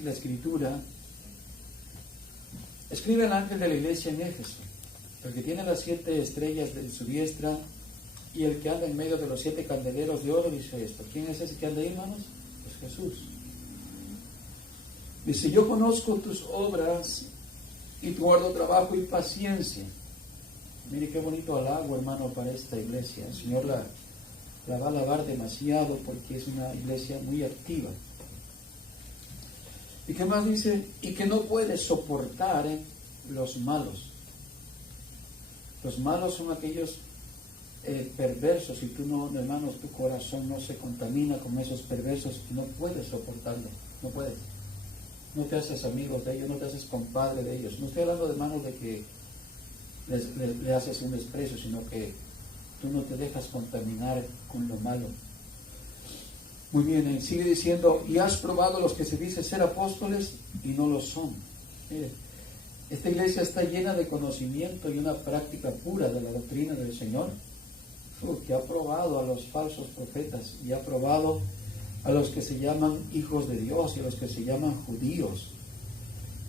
así la escritura: escribe al ángel de la iglesia en Éfeso, el que tiene las 7 estrellas de su diestra y el que anda en medio de los 7 candeleros de oro, dice esto. ¿Quién es ese que anda ahí, hermanos? Pues Jesús. Dice: yo conozco tus obras y tu arduo trabajo y paciencia. Mire qué bonito halago, hermano, para esta iglesia. El Señor la va a alabar demasiado porque es una iglesia muy activa. ¿Y qué más dice? Y que no puede soportar los malos. Los malos son aquellos perversos. Si tú no, hermanos, tu corazón no se contamina con esos perversos, no puedes soportarlo. No puedes. No te haces amigos de ellos, no te haces compadre de ellos. No estoy hablando de hermanos de que le haces un desprecio, sino que tú no te dejas contaminar con lo malo. Muy bien, sigue diciendo: y has probado los que se dicen ser apóstoles y no lo son. Mire, esta iglesia está llena de conocimiento y una práctica pura de la doctrina del Señor, que ha probado a los falsos profetas y ha probado a los que se llaman hijos de Dios y a los que se llaman judíos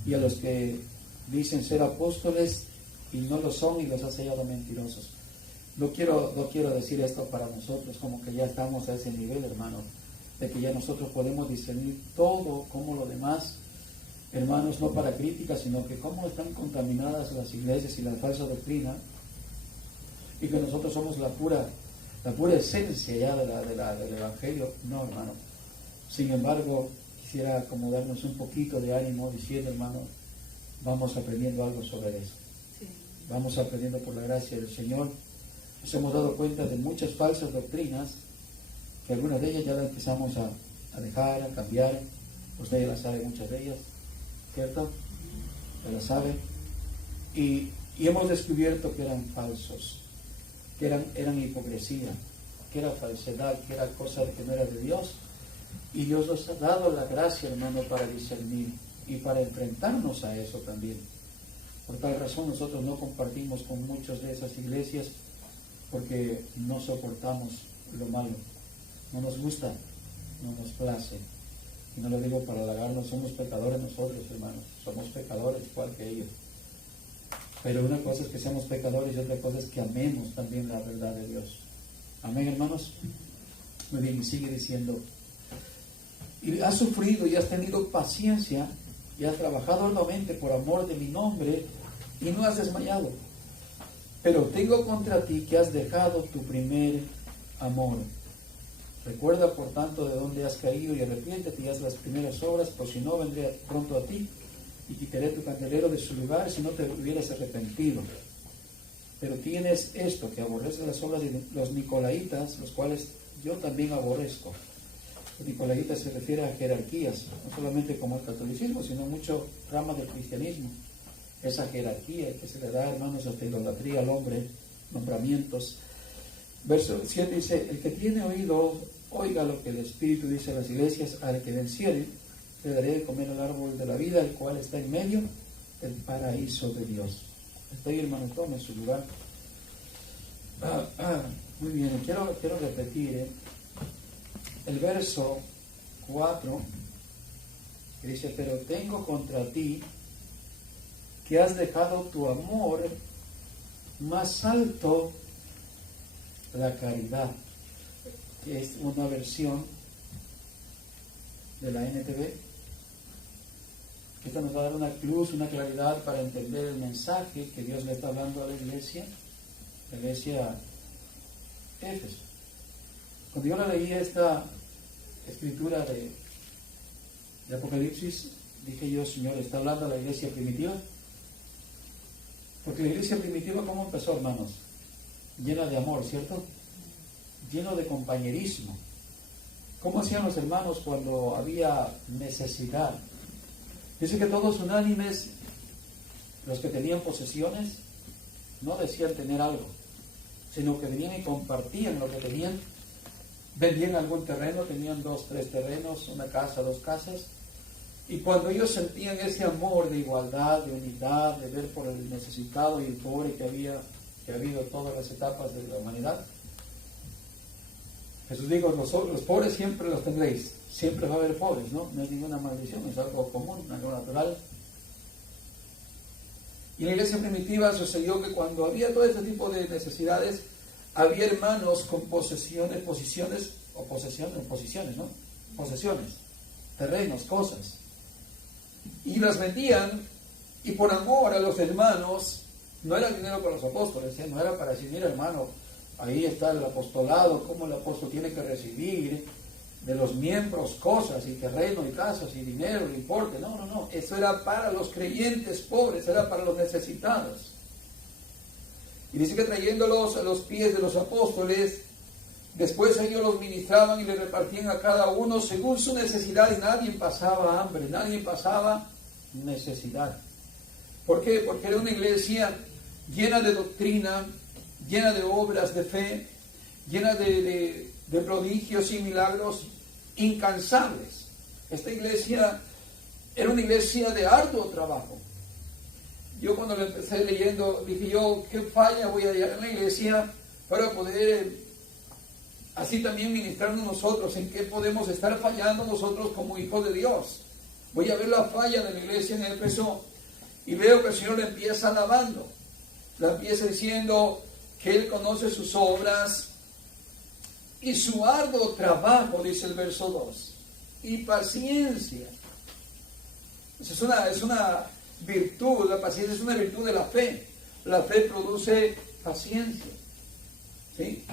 y a los que dicen ser apóstoles y no lo son y los ha hallado mentirosos. No quiero decir esto para nosotros como que ya estamos a ese nivel, hermano, de que ya nosotros podemos discernir todo como lo demás, hermanos, no para crítica, sino que cómo están contaminadas las iglesias y la falsa doctrina, y que nosotros somos la pura esencia ya del Evangelio. No, hermano. Sin embargo, quisiera acomodarnos un poquito de ánimo diciendo, hermano, vamos aprendiendo algo sobre eso. Sí. Vamos aprendiendo por la gracia del Señor. Nos hemos dado cuenta de muchas falsas doctrinas, que algunas de ellas ya las empezamos a dejar, a cambiar. Usted ya las sabe, muchas de ellas, ¿cierto? Ya las sabe. Y hemos descubierto que eran falsos, que eran hipocresía, que era falsedad, que era cosa que no era de Dios. Y Dios nos ha dado la gracia, hermano, para discernir y para enfrentarnos a eso también. Por tal razón nosotros no compartimos con muchas de esas iglesias, porque no soportamos lo malo, no nos gusta, no nos place. Y no lo digo para halagarnos, somos pecadores nosotros, hermanos, somos pecadores igual que ellos. Pero una cosa es que seamos pecadores y otra cosa es que amemos también la verdad de Dios. Amén, hermanos. Muy bien, y sigue diciendo: y has sufrido y has tenido paciencia y has trabajado arduamente por amor de mi nombre y no has desmayado. Pero tengo contra ti que has dejado tu primer amor. Recuerda, por tanto, de dónde has caído y arrepiéntete y haz las primeras obras, por si no, vendré pronto a ti y quitaré tu candelero de su lugar si no te hubieras arrepentido. Pero tienes esto, que aborreces las obras de los nicolaitas, los cuales yo también aborrezco. Los nicolaitas se refiere a jerarquías, no solamente como el catolicismo, sino mucho rama del cristianismo. Esa jerarquía que se le da, hermanos, hasta idolatría al hombre, nombramientos. Verso 7 dice: el que tiene oído, oiga lo que el Espíritu dice a las iglesias. Al que venciere, le daré de comer el árbol de la vida, el cual está en medio del paraíso de Dios. Está ahí, hermano, tome su lugar. Muy bien, quiero repetir el verso 4, que dice: pero tengo contra ti que has dejado tu amor más alto, la caridad. Es una versión de la NTV. Esta nos va a dar una luz, una claridad para entender el mensaje que Dios le está hablando a la iglesia Éfeso. Cuando yo leí esta escritura de Apocalipsis, dije yo: Señor, ¿está hablando a la iglesia primitiva? Porque la iglesia primitiva, ¿cómo empezó, hermanos? Llena de amor, ¿cierto? Lleno de compañerismo. ¿Cómo hacían los hermanos cuando había necesidad? Dice que todos unánimes, los que tenían posesiones, no decían tener algo, sino que venían y compartían lo que tenían. Vendían algún terreno, tenían 2, 3 terrenos, una casa, 2 casas. Y cuando ellos sentían ese amor de igualdad, de unidad, de ver por el necesitado y el pobre que ha habido todas las etapas de la humanidad, Jesús dijo: los pobres siempre los tendréis, siempre va a haber pobres, ¿no? No es ninguna maldición, es algo común, algo natural. Y en la iglesia primitiva sucedió que cuando había todo este tipo de necesidades, había hermanos con posesiones, terrenos, cosas. Y las vendían, y por amor a los hermanos, no era dinero para los apóstoles, no era para decir, mira hermano, ahí está el apostolado, cómo el apóstol tiene que recibir de los miembros cosas y terreno y casas y dinero y importe. No, eso era para los creyentes pobres, era para los necesitados. Y dice que trayéndolos a los pies de los apóstoles, después ellos los ministraban y le repartían a cada uno según su necesidad, y nadie pasaba hambre, nadie pasaba necesidad. ¿Por qué? Porque era una iglesia llena de doctrina, llena de obras de fe, llena de prodigios y milagros incansables. Esta iglesia era una iglesia de arduo trabajo. Yo cuando lo empecé leyendo, dije yo, ¿qué falla voy a hallar en la iglesia para poder así también ministrarnos nosotros? ¿En qué podemos estar fallando nosotros como hijos de Dios? Voy a ver la falla de la iglesia en Éfeso y veo que el Señor la empieza alabando. La empieza diciendo que Él conoce sus obras y su arduo trabajo, dice el verso 2, y paciencia. Es una virtud, la paciencia es una virtud de la fe. La fe produce paciencia. ¿Sí?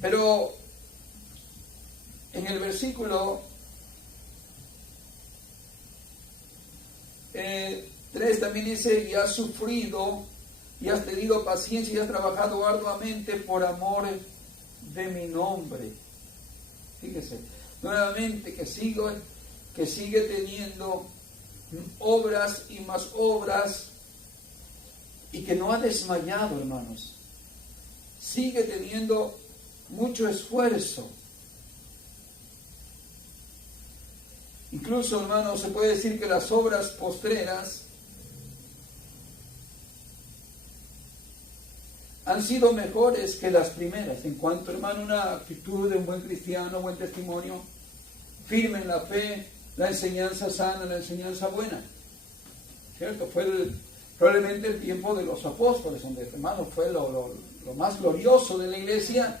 Pero en el versículo 3 también dice, y has sufrido, y has tenido paciencia, y has trabajado arduamente por amor de mi nombre. Fíjese, nuevamente que sigue teniendo obras y más obras, y que no ha desmayado, hermanos. Sigue teniendo mucho esfuerzo. Incluso, hermanos, se puede decir que las obras postreras han sido mejores que las primeras, en cuanto, hermano, una actitud de un buen cristiano, buen testimonio, firme en la fe, la enseñanza sana, la enseñanza buena. ¿Cierto? Fue probablemente el tiempo de los apóstoles, donde, hermano, fue lo más glorioso de la iglesia,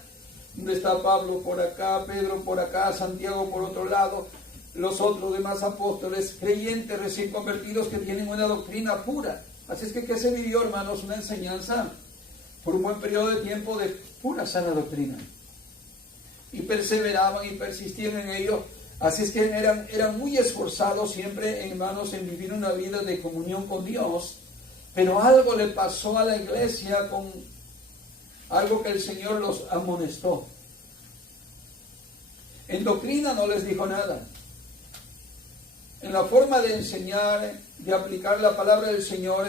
donde está Pablo por acá, Pedro por acá, Santiago por otro lado, los otros demás apóstoles, creyentes recién convertidos que tienen una doctrina pura. Así es que se vivió, hermanos, una enseñanza por un buen periodo de tiempo de pura sana doctrina. Y perseveraban y persistían en ello. Así es que eran muy esforzados siempre, hermanos, en vivir una vida de comunión con Dios. Pero algo le pasó a la iglesia, con algo que el Señor los amonestó. En doctrina no les dijo nada. En la forma de enseñar, de aplicar la palabra del Señor,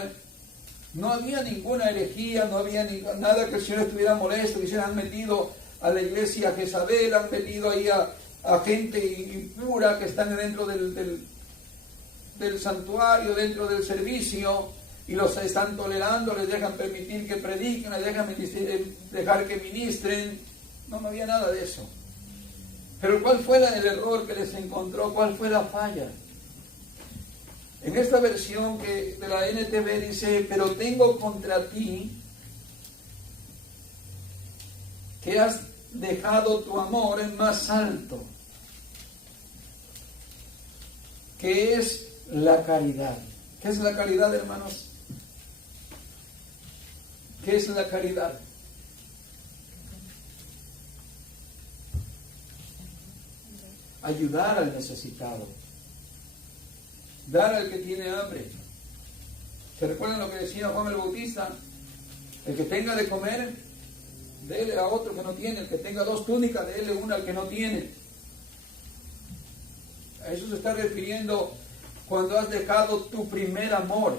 no había ninguna herejía, no había nada que el Señor estuviera molesto, que se han metido a la iglesia a Jezabel, han metido ahí a gente impura que están dentro del santuario, dentro del servicio, y los están tolerando, les dejan permitir que prediquen, les dejan dejar que ministren. No había nada de eso. Pero ¿cuál fue el error que les encontró? ¿Cuál fue la falla? En esta versión de la NTV dice, pero tengo contra ti que has dejado tu amor en más alto, que es la caridad. ¿Qué es la caridad, hermanos? ¿Qué es la caridad? Ayudar al necesitado, dar al que tiene hambre. ¿Se recuerdan lo que decía Juan el Bautista? El que tenga de comer, déle a otro que no tiene. El que tenga 2 túnicas, déle una al que no tiene. A eso se está refiriendo cuando has dejado tu primer amor.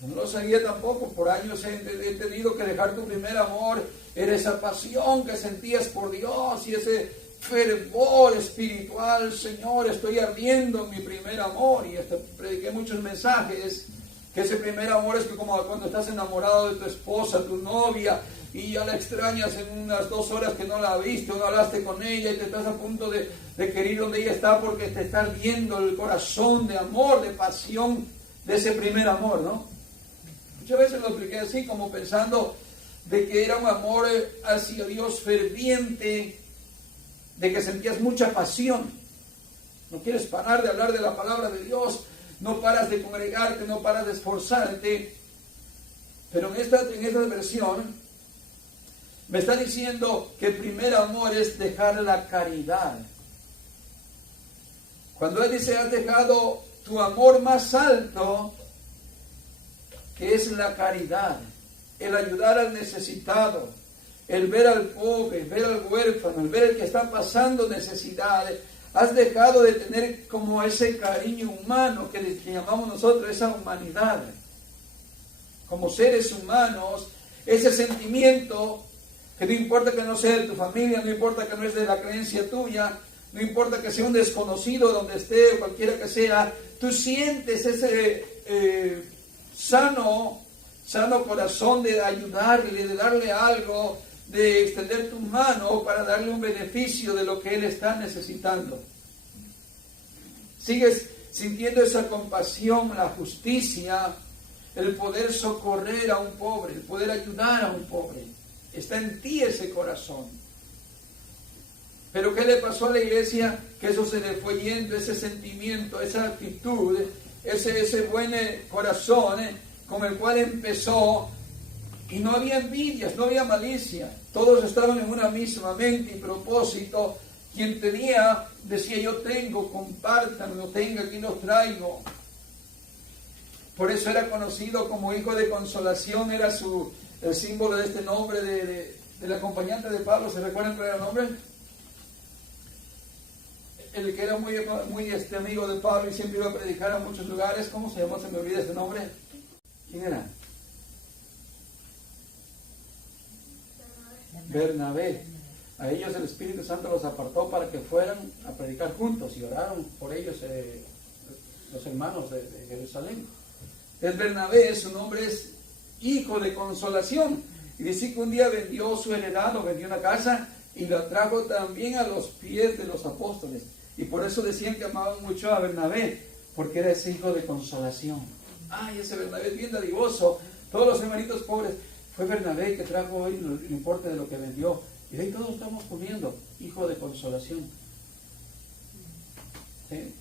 No lo sabía tampoco. Por años he entendido que dejar tu primer amor era esa pasión que sentías por Dios y ese fervor espiritual. Señor, estoy ardiendo en mi primer amor. Y prediqué muchos mensajes que ese primer amor es que como cuando estás enamorado de tu esposa, tu novia, y ya la extrañas en unas 2 horas que no la viste o no hablaste con ella y te estás a punto de querer ir donde ella está porque te estás viendo el corazón de amor, de pasión, de ese primer amor, ¿no? Muchas veces lo expliqué así, como pensando de que era un amor hacia Dios ferviente, de que sentías mucha pasión. No quieres parar de hablar de la palabra de Dios, no paras de congregarte, no paras de esforzarte. Pero en esta versión me está diciendo que el primer amor es dejar la caridad. Cuando Él dice, has dejado tu amor más alto, que es la caridad, el ayudar al necesitado, el ver al pobre, el ver al huérfano, el ver al que está pasando necesidades. Has dejado de tener como ese cariño humano que llamamos nosotros, esa humanidad. Como seres humanos, ese sentimiento que no importa que no sea de tu familia, no importa que no es de la creencia tuya, no importa que sea un desconocido donde esté o cualquiera que sea, tú sientes ese sano corazón de ayudarle, de darle algo, de extender tu mano para darle un beneficio de lo que él está necesitando. Sigues sintiendo esa compasión, la justicia, el poder socorrer a un pobre, el poder ayudar a un pobre. Está en ti ese corazón. Pero ¿qué le pasó a la iglesia? Que eso se le fue yendo, ese sentimiento, esa actitud, ese buen corazón con el cual empezó. Y no había envidias, no había malicia. Todos estaban en una misma mente y propósito. Quien tenía, decía, yo tengo, compártanlo, tenga, aquí los traigo. Por eso era conocido como hijo de consolación, era el símbolo de este nombre del acompañante de Pablo. ¿Se recuerdan cuál era el nombre? El que era muy amigo de Pablo y siempre iba a predicar a muchos lugares. ¿Cómo se llamó? Se me olvida este nombre. ¿Quién era? Bernabé. A ellos el Espíritu Santo los apartó para que fueran a predicar juntos y oraron por ellos los hermanos de Jerusalén. Es Bernabé, su nombre es hijo de consolación. Y dice que un día vendió su heredad, vendió una casa y la trajo también a los pies de los apóstoles. Y por eso decían que amaban mucho a Bernabé, porque era ese hijo de consolación. Ay, ese Bernabé es bien dadivoso. Todos los hermanitos pobres. Fue Bernabé que trajo hoy el importe de lo que vendió. Y de ahí todos estamos comiendo. Hijo de consolación. ¿Sí?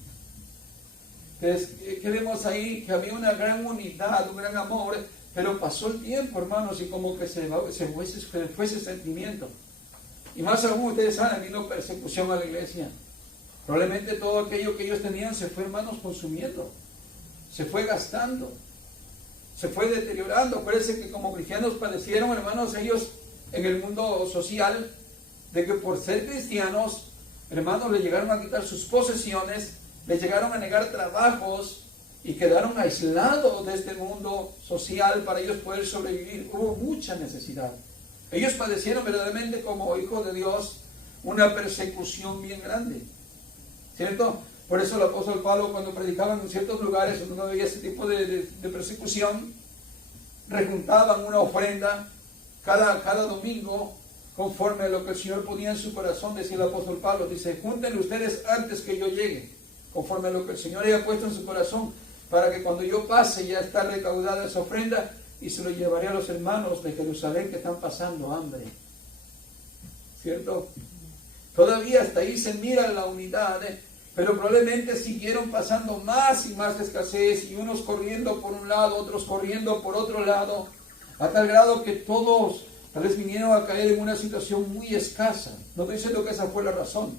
Entonces, ¿qué vemos ahí? Que había una gran unidad, un gran amor. Pero pasó el tiempo, hermanos, y como que se fue ese sentimiento. Y más aún, ustedes saben, vino persecución a la iglesia. Probablemente todo aquello que ellos tenían se fue, hermanos, consumiendo. Se fue gastando. Se fue deteriorando. Parece que como cristianos padecieron, hermanos, ellos en el mundo social, de que por ser cristianos, hermanos, le llegaron a quitar sus posesiones, les llegaron a negar trabajos y quedaron aislados de este mundo social para ellos poder sobrevivir. Hubo mucha necesidad. Ellos padecieron verdaderamente como hijos de Dios una persecución bien grande, ¿cierto? Por eso el apóstol Pablo, cuando predicaban en ciertos lugares donde no había ese tipo de persecución, rejuntaban una ofrenda cada domingo conforme a lo que el Señor ponía en su corazón. Decía el apóstol Pablo, dice, júntenlo ustedes antes que yo llegue, conforme a lo que el Señor haya puesto en su corazón, para que cuando yo pase ya está recaudada esa ofrenda y se lo llevaré a los hermanos de Jerusalén que están pasando hambre. ¿Cierto? Todavía hasta ahí se mira la unidad, pero probablemente siguieron pasando más y más escasez, y unos corriendo por un lado, otros corriendo por otro lado, a tal grado que todos tal vez vinieron a caer en una situación muy escasa. No estoy diciendo que esa fue la razón,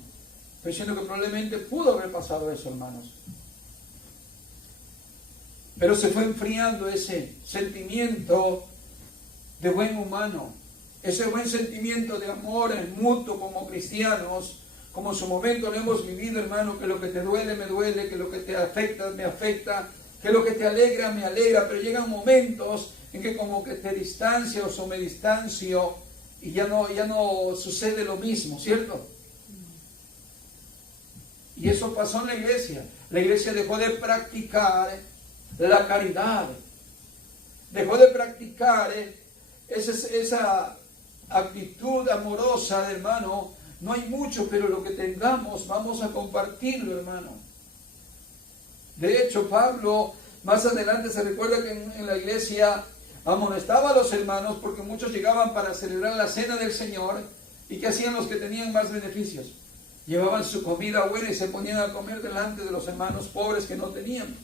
estoy diciendo que probablemente pudo haber pasado eso, hermanos. Pero se fue enfriando ese sentimiento de buen humano, ese buen sentimiento de amor mutuo como cristianos, como en su momento lo hemos vivido, hermano, que lo que te duele me duele, que lo que te afecta me afecta, que lo que te alegra me alegra, pero llegan momentos en que como que te distancias o me distancio y ya no sucede lo mismo, ¿cierto? Y eso pasó en la iglesia. La iglesia dejó de practicar la caridad, dejó de practicar actitud amorosa, hermano. No hay mucho, pero lo que tengamos vamos a compartirlo, hermano. De hecho, Pablo más adelante se recuerda que en la iglesia amonestaba a los hermanos porque muchos llegaban para celebrar la cena del Señor. ¿Y qué hacían los que tenían más beneficios? Llevaban su comida buena y se ponían a comer delante de los hermanos pobres que no tenían.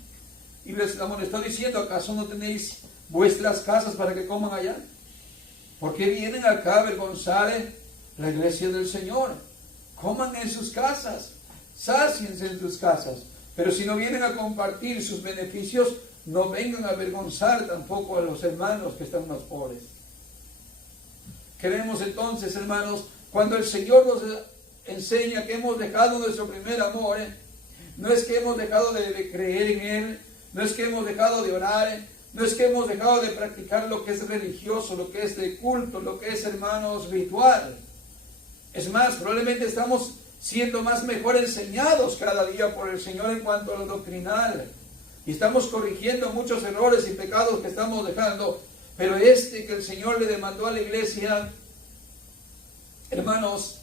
Y les amonestó diciendo: ¿acaso no tenéis vuestras casas para que coman allá? ¿Por qué vienen acá a avergonzar la iglesia del Señor? Coman en sus casas, sáciense en sus casas. Pero si no vienen a compartir sus beneficios, no vengan a avergonzar tampoco a los hermanos que están más pobres. Queremos entonces, hermanos, cuando el Señor nos enseña que hemos dejado nuestro primer amor, no es que hemos dejado de creer en Él, no es que hemos dejado de orar, no es que hemos dejado de practicar lo que es religioso, lo que es de culto, lo que es, hermanos, ritual. Es más, probablemente estamos siendo más mejor enseñados cada día por el Señor en cuanto a lo doctrinal. Y estamos corrigiendo muchos errores y pecados que estamos dejando. Pero que el Señor le demandó a la iglesia, hermanos,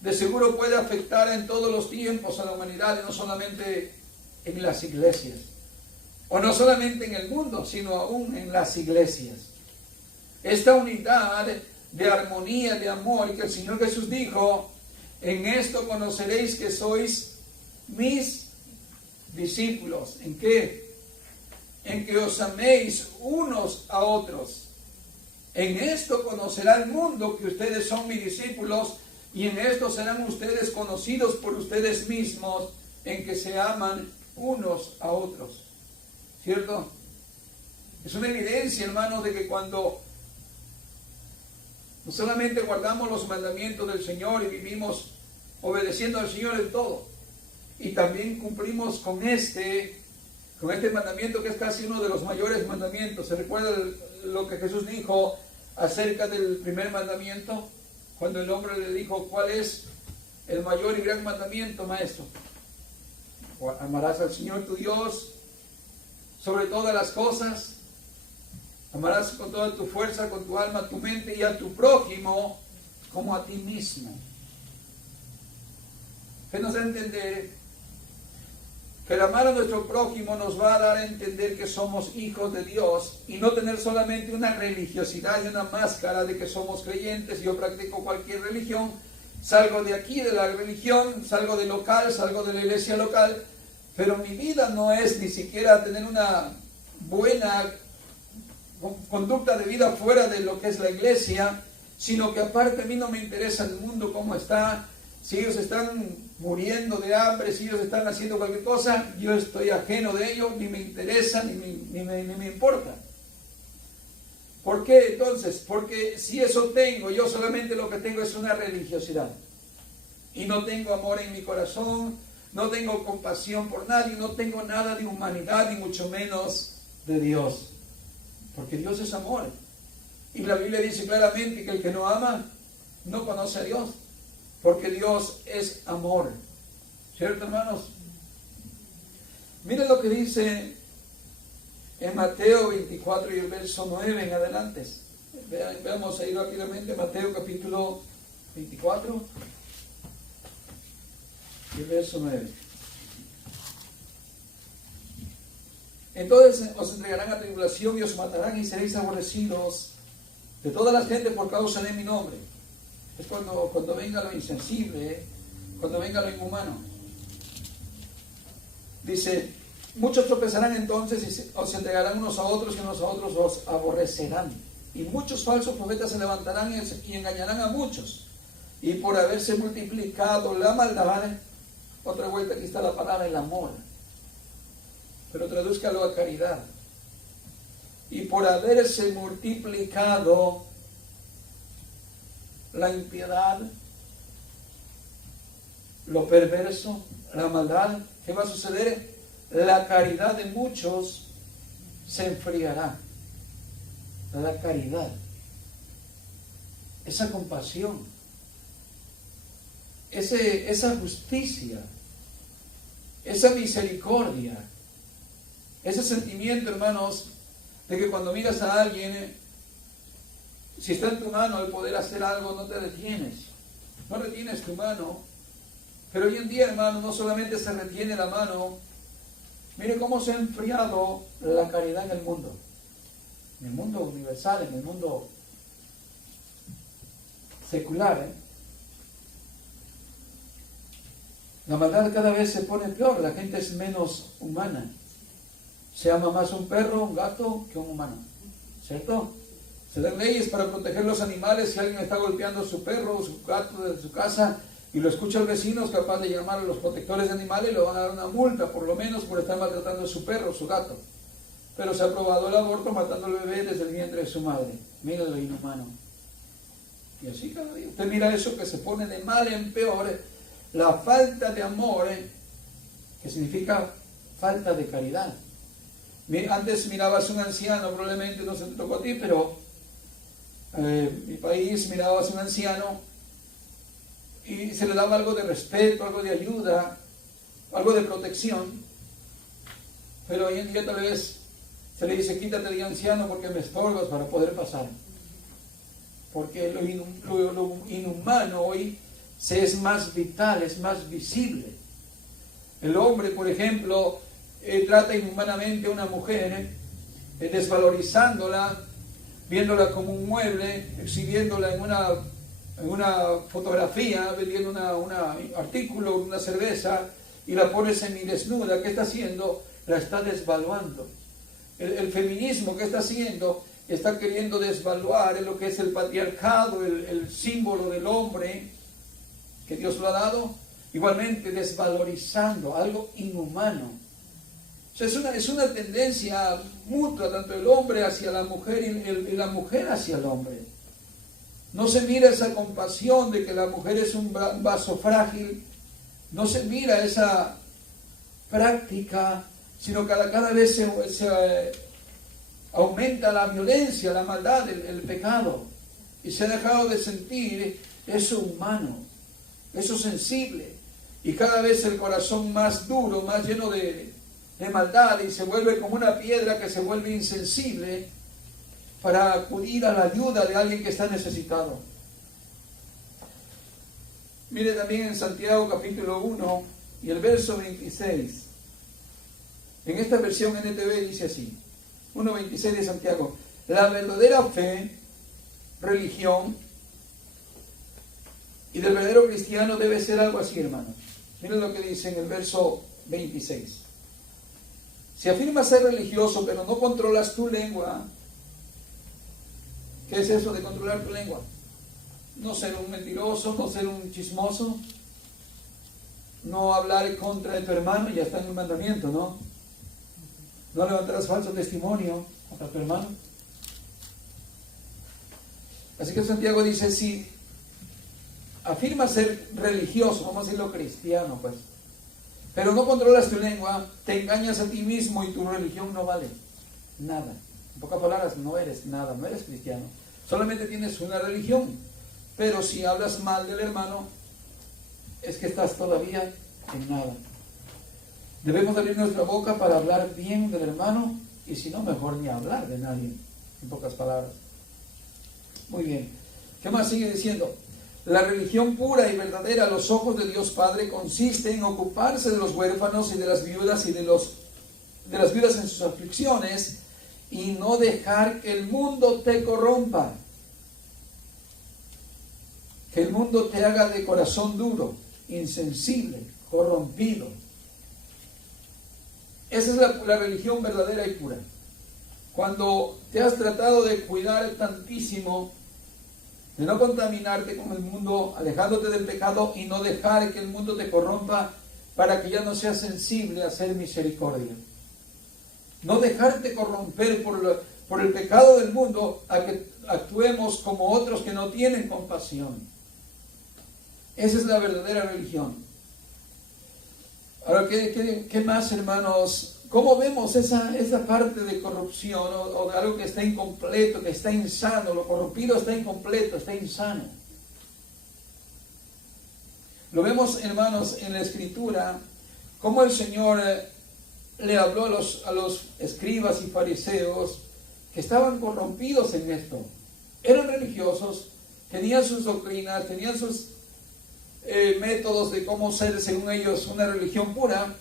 de seguro puede afectar en todos los tiempos a la humanidad y no solamente en las iglesias. O no solamente en el mundo, sino aún en las iglesias. Esta unidad de armonía, de amor, que el Señor Jesús dijo: en esto conoceréis que sois mis discípulos. ¿En qué? En que os améis unos a otros. En esto conocerá el mundo que ustedes son mis discípulos, y en esto serán ustedes conocidos por ustedes mismos, en que se aman unos a otros. ¿Cierto? Es una evidencia, hermanos, de que cuando no solamente guardamos los mandamientos del Señor y vivimos obedeciendo al Señor en todo, y también cumplimos con este mandamiento que es casi uno de los mayores mandamientos. ¿Se recuerda lo que Jesús dijo acerca del primer mandamiento? Cuando el hombre le dijo: ¿cuál es el mayor y gran mandamiento, maestro? Amarás al Señor tu Dios sobre todas las cosas. Amarás con toda tu fuerza, con tu alma, tu mente, y a tu prójimo como a ti mismo. Que nos da a entender que el amar a nuestro prójimo nos va a dar a entender que somos hijos de Dios, y no tener solamente una religiosidad y una máscara de que somos creyentes. Yo practico cualquier religión, salgo de aquí de la religión, salgo del local, salgo de la iglesia local, pero mi vida no es ni siquiera tener una buena conducta de vida fuera de lo que es la iglesia, sino que aparte a mí no me interesa el mundo cómo está. Si ellos están muriendo de hambre, si ellos están haciendo cualquier cosa, yo estoy ajeno de ello, ni me interesa, ni me importa. ¿Por qué entonces? Porque si eso tengo, yo solamente lo que tengo es una religiosidad. Y no tengo amor en mi corazón, no tengo compasión por nadie, no tengo nada de humanidad, ni mucho menos de Dios. Porque Dios es amor. Y la Biblia dice claramente que el que no ama, no conoce a Dios. Porque Dios es amor. ¿Cierto, hermanos? Miren lo que dice en Mateo 24 y el verso 9 en adelante. Veamos ahí rápidamente Mateo capítulo 24 y el verso 9. Entonces os entregarán a tribulación y os matarán y seréis aborrecidos de todas las gentes por causa de mi nombre. Es cuando venga lo insensible, cuando venga lo inhumano. Dice: muchos tropezarán entonces y os entregarán unos a otros, y unos a otros os aborrecerán. Y muchos falsos profetas se levantarán y engañarán a muchos. Y por haberse multiplicado la maldad, otra vuelta, aquí está la palabra el amor, pero tradúzcalo a caridad. Y por haberse multiplicado la impiedad, lo perverso, la maldad, ¿qué va a suceder? La caridad de muchos se enfriará. La caridad, esa compasión, esa justicia, esa misericordia, ese sentimiento, hermanos, de que cuando miras a alguien Si está en tu mano el poder hacer algo, no te detienes. No retienes tu mano. Pero hoy en día, hermano, no solamente se retiene la mano. Mire cómo se ha enfriado la caridad en el mundo. En el mundo universal, en el mundo secular. La maldad cada vez se pone peor. La gente es menos humana. Se ama más un perro, un gato, que un humano. ¿Cierto? Se dan leyes para proteger los animales. Si alguien está golpeando a su perro o su gato de su casa y lo escucha el vecino, es capaz de llamar a los protectores de animales y le van a dar una multa, por lo menos por estar maltratando a su perro o su gato. Pero se ha aprobado el aborto matando al bebé desde el vientre de su madre. Mira lo inhumano. Y así cada día. Usted mira eso que se pone de mal en peor. La falta de amor, que significa falta de caridad. Antes mirabas a un anciano, probablemente no se te tocó a ti, pero en mi país mirabas a un anciano y se le daba algo de respeto, algo de ayuda, algo de protección. Pero hoy en día tal vez se le dice, quítate de anciano porque me estorbas para poder pasar. Porque lo inhumano hoy se es más vital, es más visible. El hombre, por ejemplo, trata inhumanamente a una mujer, desvalorizándola, viéndola como un mueble, exhibiéndola en una fotografía, vendiendo un artículo, una cerveza, y la pone semidesnuda. ¿Qué está haciendo? La está desvaluando. El feminismo, ¿qué está haciendo? Está queriendo desvaluar lo que es el patriarcado, el símbolo del hombre que Dios lo ha dado, igualmente desvalorizando algo inhumano. O sea, es una tendencia mutua, tanto el hombre hacia la mujer y la mujer hacia el hombre. No se mira esa compasión de que la mujer es un vaso frágil, no se mira esa práctica, sino que cada vez se aumenta la violencia, la maldad, el pecado, y se ha dejado de sentir eso humano, eso sensible, y cada vez el corazón más duro, más lleno de maldad, y se vuelve como una piedra que se vuelve insensible para acudir a la ayuda de alguien que está necesitado. Mire también en Santiago capítulo 1 y el verso 26. En esta versión NTV dice así, 1.26 de Santiago: la verdadera fe, religión, y del verdadero cristiano debe ser algo así, hermanos. Miren lo que dice en el verso 26. Si afirmas ser religioso, pero no controlas tu lengua, ¿qué es eso de controlar tu lengua? No ser un mentiroso, no ser un chismoso, no hablar contra de tu hermano, ya está en el mandamiento, ¿no? No levantarás falso testimonio contra tu hermano. Así que Santiago dice, si afirmas ser religioso, vamos a decirlo cristiano, pues, pero no controlas tu lengua, te engañas a ti mismo y tu religión no vale nada. En pocas palabras, no eres nada, no eres cristiano. Solamente tienes una religión. Pero si hablas mal del hermano, es que estás todavía en nada. Debemos abrir nuestra boca para hablar bien del hermano, y si no, mejor ni hablar de nadie, en pocas palabras. Muy bien. ¿Qué más sigue diciendo? La religión pura y verdadera a los ojos de Dios Padre consiste en ocuparse de los huérfanos y de las viudas de las viudas en sus aflicciones, y no dejar que el mundo te corrompa, que el mundo te haga de corazón duro, insensible, corrompido. Esa es la religión verdadera y pura. Cuando te has tratado de cuidar tantísimo, de no contaminarte con el mundo, alejándote del pecado y no dejar que el mundo te corrompa, para que ya no seas sensible a hacer misericordia. No dejarte corromper por el pecado del mundo, a que actuemos como otros que no tienen compasión. Esa es la verdadera religión. Ahora, ¿qué más, hermanos? ¿Cómo vemos esa parte de corrupción o de algo que está incompleto, que está insano? Lo corrompido está incompleto, está insano. Lo vemos, hermanos, en la Escritura, cómo el Señor le habló a los escribas y fariseos que estaban corrompidos en esto. eran religiosos, tenían sus doctrinas, tenían sus métodos de cómo ser, según ellos, una religión pura,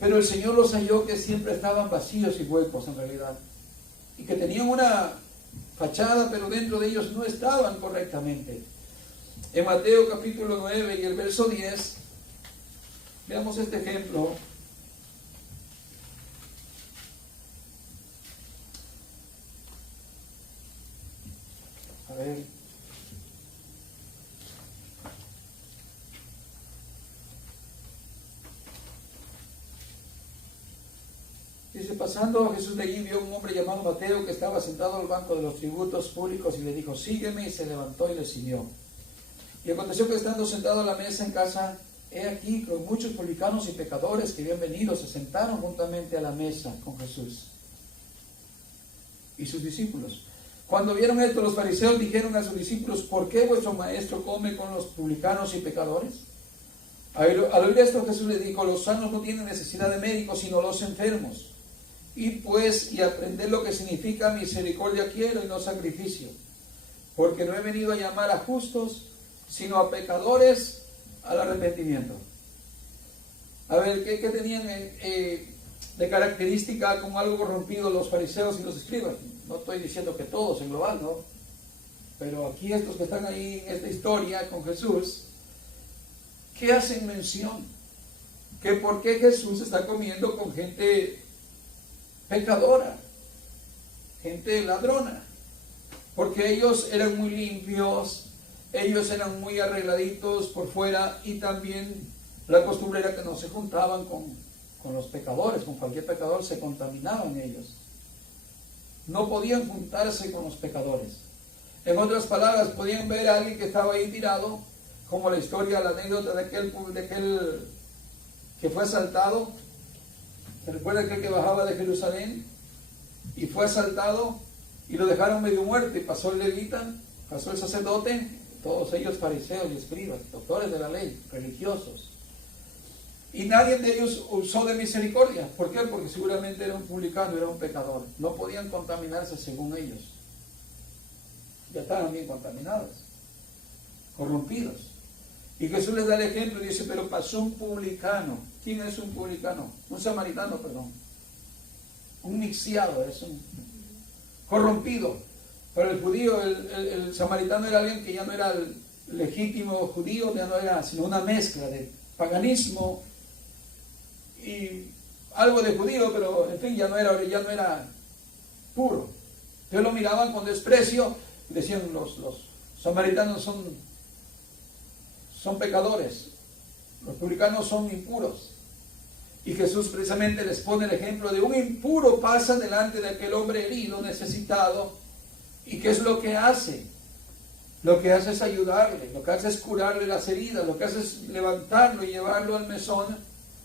pero el Señor los halló que siempre estaban vacíos y huecos en realidad, y que tenían una fachada, pero dentro de ellos no estaban correctamente. En Mateo capítulo 9 y el verso 10, veamos este ejemplo. A ver. Dice, pasando Jesús de allí, vio un hombre llamado Mateo que estaba sentado al banco de los tributos públicos y le dijo, sígueme, y se levantó y le siguió. Y aconteció que estando sentado a la mesa en casa, he aquí que muchos publicanos y pecadores que habían venido se sentaron juntamente a la mesa con Jesús y sus discípulos. Cuando vieron esto, los fariseos dijeron a sus discípulos, ¿por qué vuestro maestro come con los publicanos y pecadores? Al oír esto, Jesús le dijo, los sanos no tienen necesidad de médicos, sino los enfermos. Id pues y aprended lo que significa misericordia quiero y no sacrificio, porque no he venido a llamar a justos, sino a pecadores al arrepentimiento. A ver, ¿qué tenían de característica como algo corrompido los fariseos y los escribas? No estoy diciendo que todos en global, ¿no? Pero aquí estos que están ahí en esta historia con Jesús, ¿qué hacen mención? Que por qué Jesús está comiendo con gente pecadora, gente ladrona, porque ellos eran muy limpios, ellos eran muy arregladitos por fuera, y también la costumbre era que no se juntaban con los pecadores, con cualquier pecador, se contaminaban ellos. No podían juntarse con los pecadores. En otras palabras, podían ver a alguien que estaba ahí tirado, como la historia, la anécdota de aquel que fue asaltado. ¿Se recuerda aquel que bajaba de Jerusalén y fue asaltado y lo dejaron medio muerto? Y pasó el levita, pasó el sacerdote, todos ellos fariseos y escribas, doctores de la ley, religiosos. Y nadie de ellos usó de misericordia. ¿Por qué? Porque seguramente era un publicano, era un pecador. No podían contaminarse según ellos. Ya estaban bien contaminados, corrompidos. Y Jesús les da el ejemplo y dice, pero pasó un publicano. ¿Quién es un publicano? Un samaritano, perdón. Un mixeado, es un corrompido. Para el judío, el samaritano era alguien que ya no era el legítimo judío, ya no era sino una mezcla de paganismo y algo de judío, pero en fin, ya no era puro. Ellos lo miraban con desprecio y decían, los samaritanos son pecadores, los publicanos son impuros. Y Jesús precisamente les pone el ejemplo de un impuro pasa delante de aquel hombre herido, necesitado, y ¿qué es lo que hace? Lo que hace es ayudarle, lo que hace es curarle las heridas, lo que hace es levantarlo y llevarlo al mesón,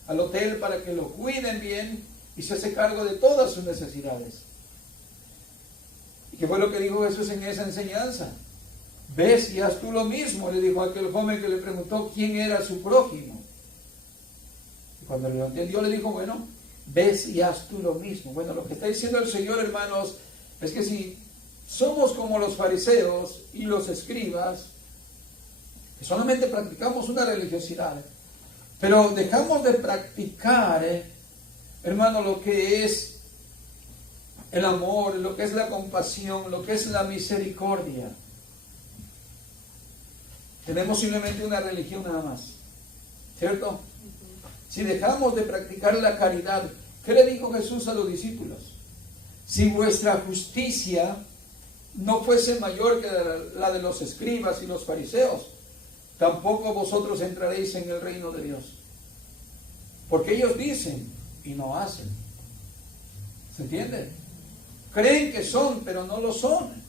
al hotel, para que lo cuiden bien y se hace cargo de todas sus necesidades. ¿Y qué fue lo que dijo Jesús en esa enseñanza? Ves y haz tú lo mismo, le dijo a aquel joven que le preguntó quién era su prójimo. Y cuando lo entendió le dijo, bueno, ves y haz tú lo mismo. Bueno, lo que está diciendo el Señor, hermanos, es que si somos como los fariseos y los escribas, que solamente practicamos una religiosidad, pero dejamos de practicar, hermano, lo que es el amor, lo que es la compasión, lo que es la misericordia. Tenemos simplemente una religión nada más, ¿cierto? Si dejamos de practicar la caridad, ¿qué le dijo Jesús a los discípulos? Si vuestra justicia no fuese mayor que la de los escribas y los fariseos, tampoco vosotros entraréis en el reino de Dios. Porque ellos dicen y no hacen. ¿Se entiende? Creen que son, pero no lo son.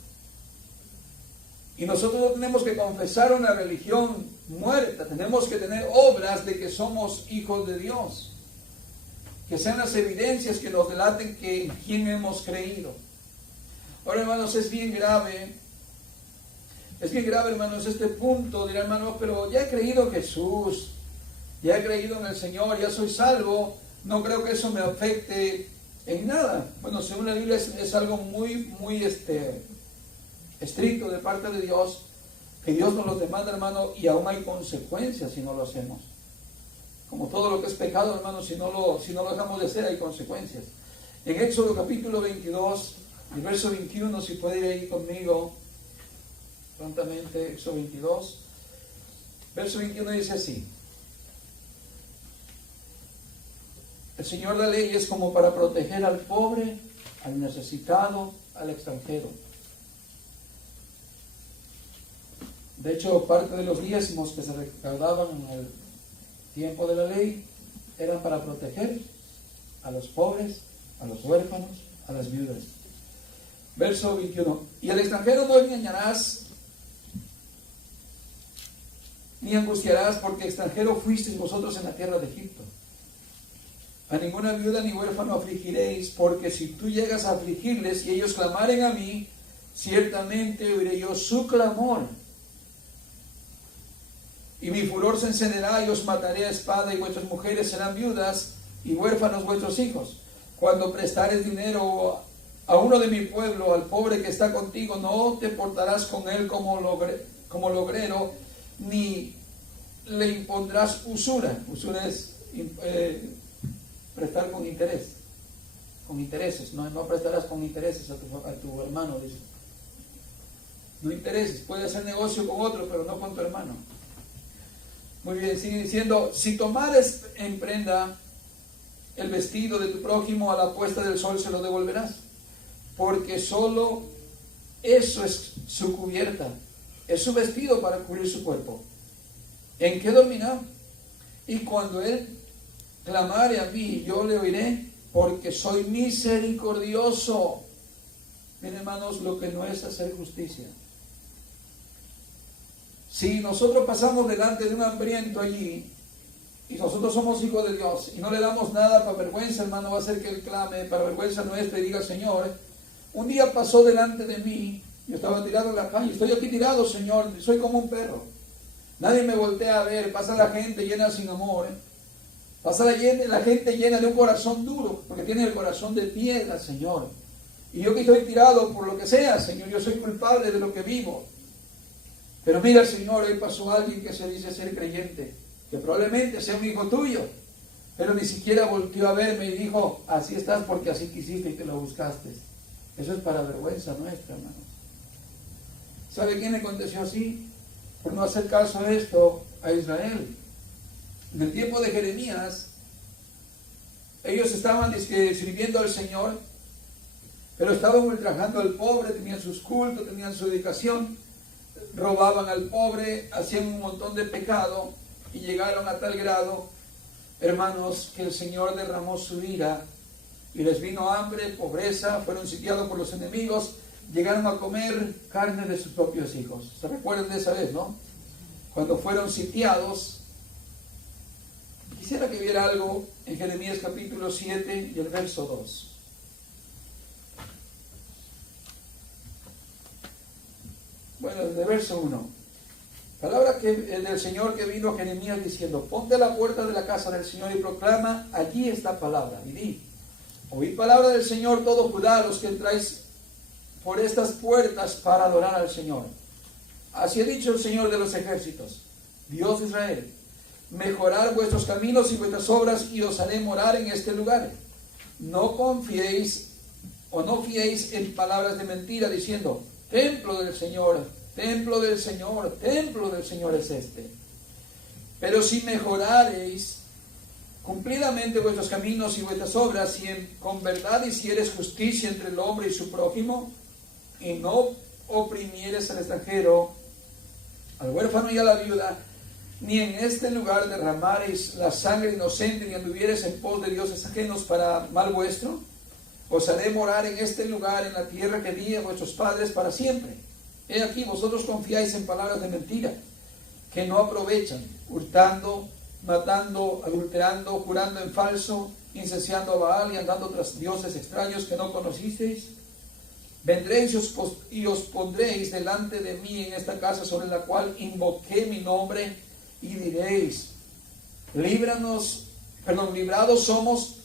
Y nosotros no tenemos que confesar una religión muerta, tenemos que tener obras de que somos hijos de Dios. Que sean las evidencias que nos delaten que en quién hemos creído. Ahora, hermanos, es bien grave, hermanos, este punto. Dirán, hermanos, pero ya he creído en Jesús, ya he creído en el Señor, ya soy salvo, no creo que eso me afecte en nada. Bueno, según la Biblia es algo muy estricto de parte de Dios, que Dios nos los demanda, hermano, y aún hay consecuencias si no lo hacemos. Como todo lo que es pecado, hermano, si no lo dejamos de hacer, hay consecuencias. En Éxodo capítulo 22, el verso 21, si puede ir ahí conmigo, prontamente, Éxodo 22, verso 21 dice así: el Señor da leyes como para proteger al pobre, al necesitado, al extranjero. De hecho, parte de los diezmos que se recaudaban en el tiempo de la ley eran para proteger a los pobres, a los huérfanos, a las viudas. Verso 21. Y al extranjero no engañarás, ni angustiarás, porque extranjero fuisteis vosotros en la tierra de Egipto. A ninguna viuda ni huérfano afligiréis, porque si tú llegas a afligirles y ellos clamaren a mí, ciertamente oiré yo su clamor. Y mi furor se encenderá y os mataré a espada, y vuestras mujeres serán viudas y huérfanos vuestros hijos. Cuando prestares dinero a uno de mi pueblo, al pobre que está contigo, no te portarás con él como logrero, ni le impondrás usura. Usura es prestar con interés, con intereses. No prestarás con intereses a tu hermano, dice. No intereses, puedes hacer negocio con otro, pero no con tu hermano. Muy bien, sigue diciendo: si tomares en prenda el vestido de tu prójimo, a la puesta del sol se lo devolverás, porque solo eso es su cubierta, es su vestido para cubrir su cuerpo. ¿En qué dormirá? Y cuando él clamare a mí, yo le oiré, porque soy misericordioso. Miren, hermanos, lo que no es hacer justicia. Si nosotros pasamos delante de un hambriento allí, y nosotros somos hijos de Dios, y no le damos nada para vergüenza, hermano, va a ser que él clame para vergüenza nuestra y diga: Señor, un día pasó delante de mí, yo estaba tirado en la calle, estoy aquí tirado, Señor, soy como un perro. Nadie me voltea a ver, pasa la gente llena sin amor, pasa la gente llena de un corazón duro, porque tiene el corazón de piedra, Señor. Y yo que estoy tirado por lo que sea, Señor, yo soy culpable de lo que vivo. Pero mira, Señor, ahí pasó alguien que se dice ser creyente, que probablemente sea un hijo tuyo, pero ni siquiera volteó a verme y dijo: así estás porque así quisiste y te lo buscaste. Eso es para vergüenza nuestra, hermanos. ¿Sabe quién le aconteció así? Por no hacer caso a esto a Israel. En el tiempo de Jeremías, ellos estaban sirviendo al Señor, pero estaban ultrajando al pobre, tenían sus cultos, tenían su dedicación, robaban al pobre, hacían un montón de pecado, y llegaron a tal grado, hermanos, que el Señor derramó su ira, y les vino hambre, pobreza, fueron sitiados por los enemigos, llegaron a comer carne de sus propios hijos. ¿Se recuerdan de esa vez, no? Cuando fueron sitiados. Quisiera que viera algo en Jeremías capítulo 7 y el verso 2. Bueno, desde verso 1. Palabra del Señor que vino a Jeremías diciendo: ponte a la puerta de la casa del Señor y proclama allí esta palabra. Y di: oí palabra del Señor todo Judá, los que entráis por estas puertas para adorar al Señor. Así ha dicho el Señor de los ejércitos, Dios de Israel: mejorar vuestros caminos y vuestras obras, y os haré morar en este lugar. No confiéis o no fiéis en palabras de mentira, diciendo: templo del Señor, templo del Señor, templo del Señor es este. Pero si mejorareis cumplidamente vuestros caminos y vuestras obras, y con verdad hicieres justicia entre el hombre y su prójimo, y no oprimieres al extranjero, al huérfano y a la viuda, ni en este lugar derramareis la sangre inocente, ni anduviereis en pos de dioses ajenos para mal vuestro, os haré morar en este lugar, en la tierra que di a vuestros padres para siempre. He aquí, vosotros confiáis en palabras de mentira, que no aprovechan, hurtando, matando, adulterando, jurando en falso, incenciando a Baal y andando tras dioses extraños que no conocisteis. Vendréis y os pondréis delante de mí en esta casa sobre la cual invoqué mi nombre, y diréis: librados somos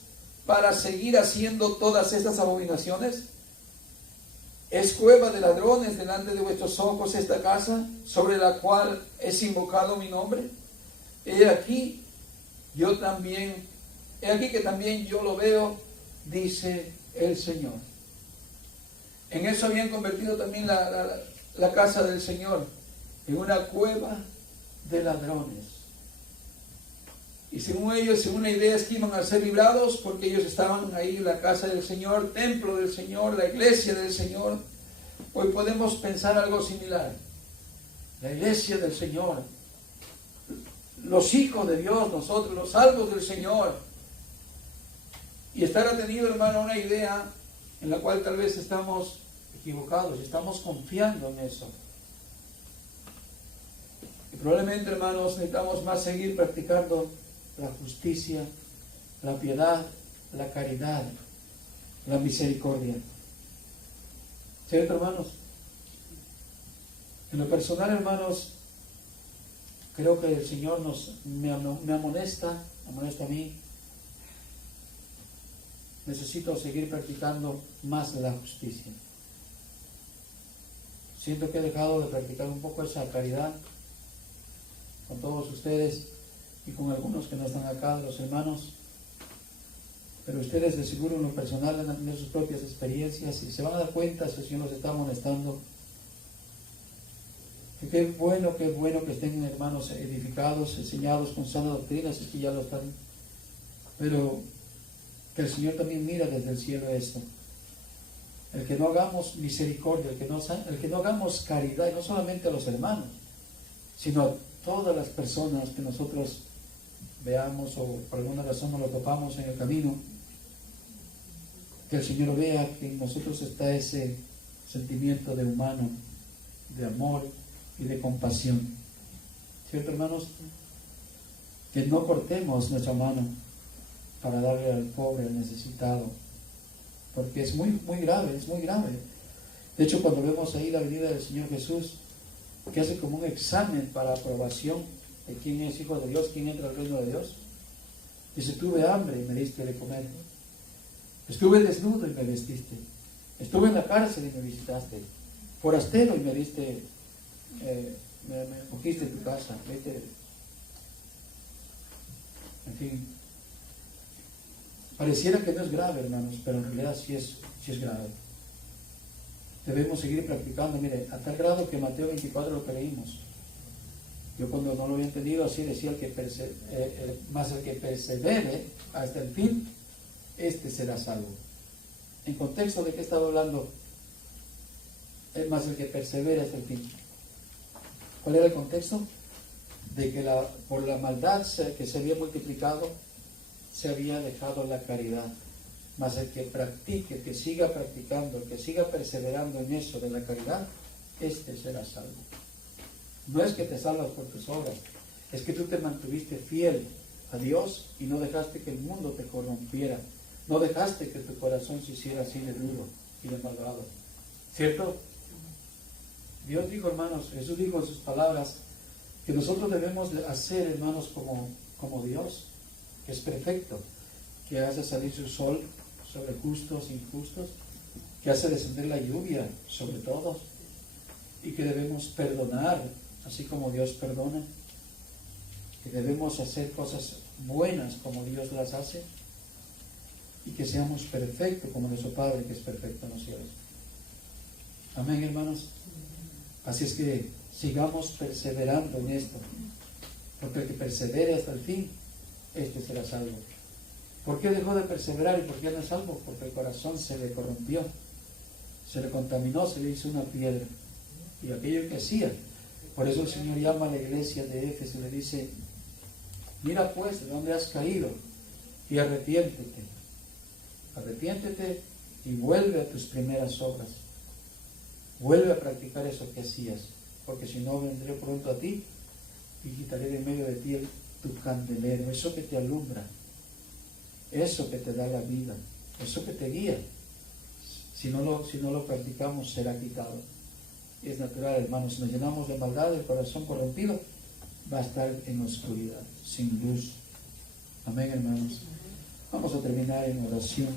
para seguir haciendo todas estas abominaciones. ¿Es cueva de ladrones delante de vuestros ojos esta casa, sobre la cual es invocado mi nombre? He aquí que también yo lo veo, dice el Señor. En eso habían convertido también la casa del Señor en una cueva de ladrones. Y según ellos, según la idea, es que iban a ser librados porque ellos estaban ahí en la casa del Señor, templo del Señor, la iglesia del Señor. Hoy podemos pensar algo similar. La iglesia del Señor, los hijos de Dios, nosotros, los salvos del Señor. Y estar atenido, hermano, a una idea en la cual tal vez estamos equivocados, estamos confiando en eso. Y probablemente, hermanos, necesitamos más seguir practicando la justicia, la piedad, la caridad, la misericordia. ¿Cierto, hermanos? En lo personal, hermanos, creo que el Señor me amonesta a mí. Necesito seguir practicando más la justicia. Siento que he dejado de practicar un poco esa caridad con todos ustedes y con algunos que no están acá, los hermanos. Pero ustedes de seguro en lo personal van a tener sus propias experiencias y se van a dar cuenta si el Señor los está amonestando. Que qué bueno que estén hermanos edificados, enseñados con sana doctrina, si es que ya lo están. Pero que el Señor también mira desde el cielo esto. El que no hagamos misericordia, el que no hagamos caridad, y no solamente a los hermanos, sino a todas las personas que nosotros veamos o por alguna razón nos lo topamos en el camino, que el Señor vea que en nosotros está ese sentimiento de humano, de amor y de compasión. ¿Cierto, hermanos? Que no cortemos nuestra mano para darle al pobre, al necesitado, porque es muy grave, es muy grave. De hecho, cuando vemos ahí la venida del Señor Jesús, que hace como un examen para aprobación de quién es hijo de Dios, quién entra al reino de Dios, dice: tuve hambre y me diste de comer, estuve desnudo y me vestiste, estuve en la cárcel y me visitaste, forastero y me diste, me cogiste en tu casa, vete. En fin, pareciera que no es grave, hermanos, pero en realidad sí es grave. Debemos seguir practicando, mire, a tal grado que Mateo 24 lo que leímos. Yo cuando no lo había entendido, así decía: más el que persevere hasta el fin, este será salvo. ¿En contexto de qué estaba hablando? Es más el que persevere hasta el fin. ¿Cuál era el contexto? De que por la maldad que se había multiplicado, se había dejado la caridad. Mas el que practique, el que siga practicando, el que siga perseverando en eso de la caridad, este será salvo. No es que te salvas por tus obras, es que tú te mantuviste fiel a Dios y no dejaste que el mundo te corrompiera, no dejaste que tu corazón se hiciera así de duro y de malvado. ¿Cierto? Dios dijo, hermanos, Jesús dijo en sus palabras que nosotros debemos hacer, hermanos, como Dios, que es perfecto, que hace salir su sol sobre justos e injustos, que hace descender la lluvia sobre todos, y que debemos perdonar así como Dios perdona, que debemos hacer cosas buenas como Dios las hace, y que seamos perfectos como nuestro Padre que es perfecto en los cielos. Amén, hermanos. Así es que sigamos perseverando en esto, porque el que persevere hasta el fin, este será salvo. ¿Por qué dejó de perseverar y por qué no es salvo? Porque el corazón se le corrompió, se le contaminó, se le hizo una piedra. Y aquello que hacía, por eso el Señor llama a la iglesia de Éfeso y le dice: mira pues de dónde has caído y arrepiéntete y vuelve a tus primeras obras, vuelve a practicar eso que hacías, porque si no vendré pronto a ti y quitaré de medio de ti tu candelero, eso que te alumbra, eso que te da la vida, eso que te guía. Si no lo practicamos, será quitado. Y es natural, hermanos, si nos llenamos de maldad, el corazón corrompido va a estar en oscuridad, sin luz. Amén, hermanos. Vamos a terminar en oración.